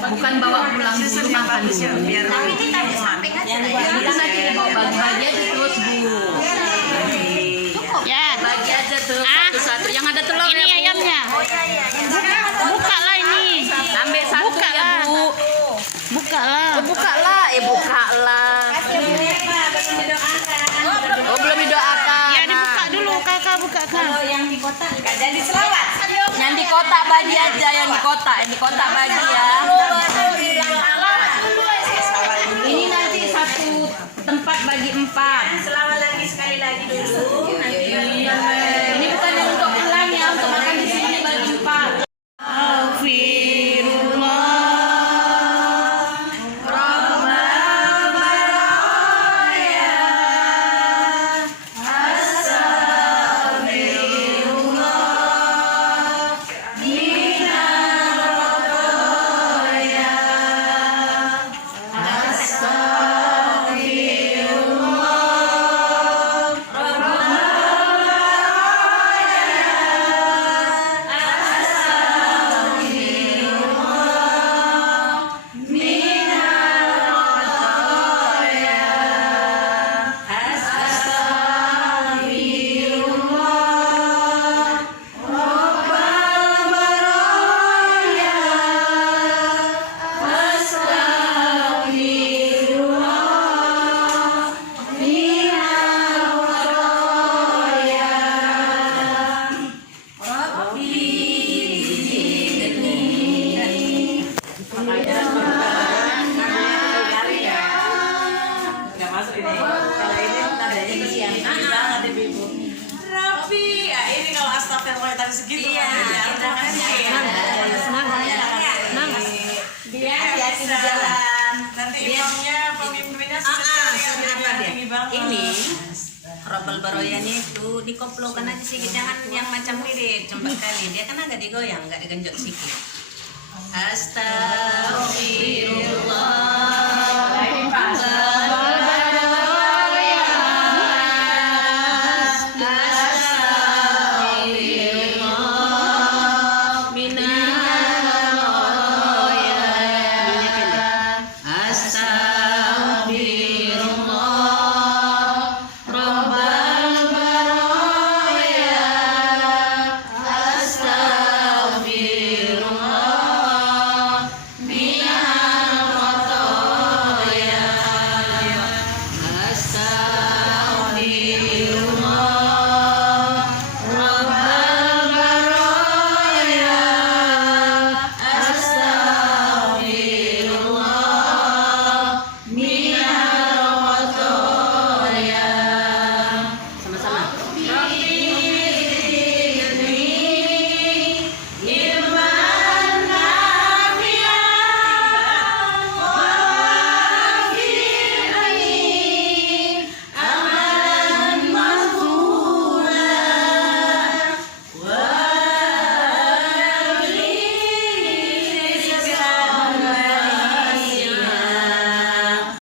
Bukan bawa pulang dulu, makan dulu. Tapi ini tadi samping aja. Kita nanti bawa bagi aja terus, Bu. Cukup. Ya. Bagi aja tuh satu-satu. Yang ada telur Ini ya, Bu. ayamnya. Oh iya. Buka lah ini. Ambil satu Buka ya, lah. Bu. Buka lah. Oh, buka lah, buka lah. Oh, belum didoakan. Ya dibuka dulu, kakak buka kak. Yang di kota nggak jadi selawat. Yang di kotak bagi aja, yang di kotak bagi ya. Ini nanti satu tempat bagi 4. Selawat lagi sekali lagi dulu. Ini bukan yang untuk pulang ya, untuk makan di sini bagi 4. Rapi, ya ini kalau astagfirullah tadi segitu. Iya, dia hati-hati di jalan. Nanti imamnya, pemimpinnya ini robel baroyanya itu dikoplokan aja sedikit, jangan yang macam ini cepat kali, dia kan agak digoyang, agak digenjot sedikit. Astagfirullah.